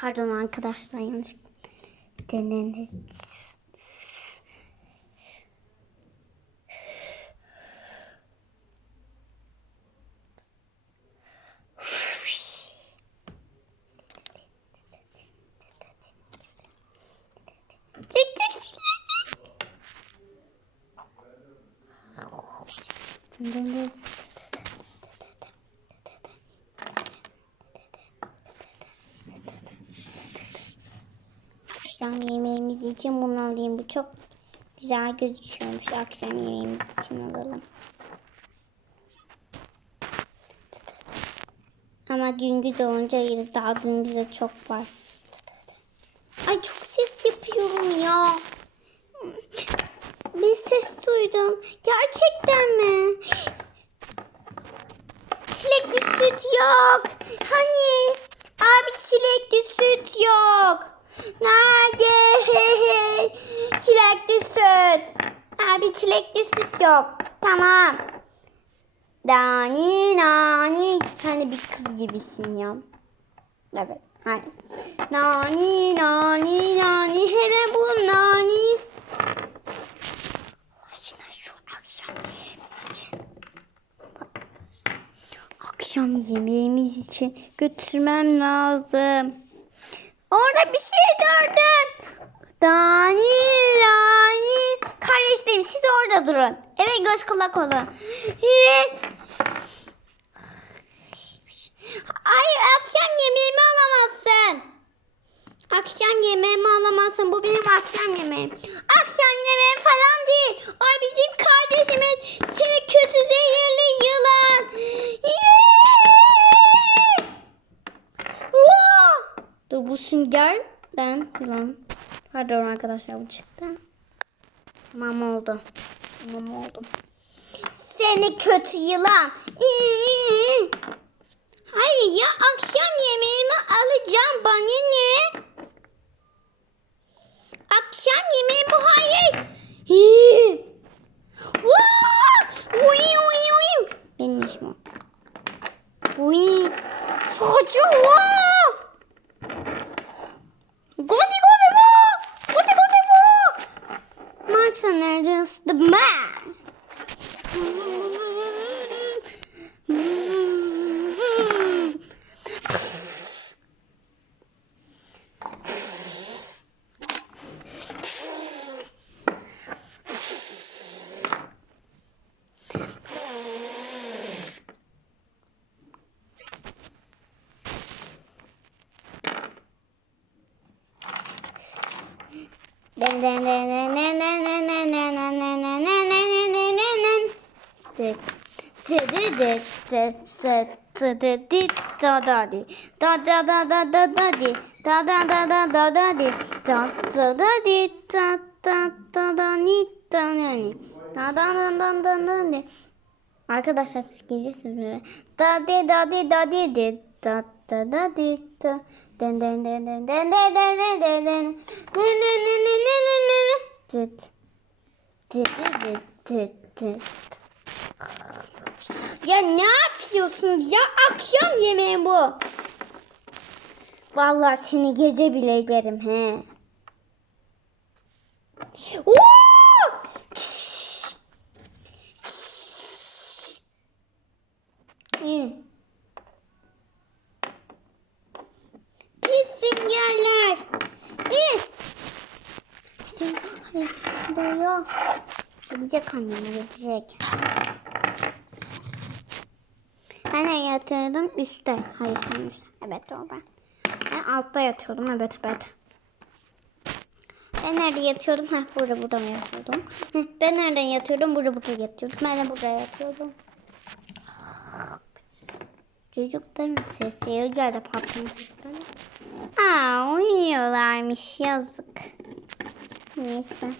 Pardon arkadaşlar yanlış. Deneniz. Çık çık çık çık. Akşam yemeğimiz için bunu alayım. Bu çok güzel gözüküyormuş. Akşam yemeğimiz için alalım. Ama gündüz olunca yeriz. Daha gündüze çok var. Ay çok ses yapıyorum ya. Bir ses duydum. Gerçekten mi? Çilekli süt yok. Hani? Abi çilekli süt yok. Nerede? çilekli süt. Abi çilekli süt yok. Tamam. Dani nani. Sen de bir kız gibisin ya. Evet. Hayır. Nani nani nani. Hemen bu nani. Akşam yemeğimiz için götürmem lazım. Orada bir şey gördüm. Dani, Dani. Kardeşlerim siz orada durun. Eve göz kulak olun. Hayır akşam yemeğimi alamazsın. Akşam yemeğimi alamazsın. Bu benim akşam yemeğim. Akşam yemeğim falan değil. Ay bizim kardeşimiz Süngerden yılan. Pardon arkadaşlar bu çıktı. Tamam oldu. Tamam oldu. Seni kötü yılan. Hayır ya akşam yemeğimi alacağım bana ne? Akşam yemeği bu hayır. Benim işim o. Uy. The man? Arkadaşlar siz gelirsiniz böyle. Dadi dadi dadi dadi da. Da da di da. Den den den den den den den den den den. Den den den den den den den. Tıt. Tıt tıt tıt tıt. Ya ne yapıyorsun ya akşam yemeği bu. Vallahi seni gece bile yerim he. Oo! İyi. Pis Hadi, hadi ya. Gidecek anneme gidecek. Ben nereye yatıyordum? Üstte. Hayır sen üstte. Evet doğru ben. Ben altta yatıyordum. Evet evet. Ben nerede yatıyordum? Heh burada burada yatıyordum? Heh, ben nereden yatıyordum? Burada burada yatıyordum. Ben de burada yatıyordum. Çocukların sesleri geldi patlama sesleri. Aa uyuyorlarmış yazık. место.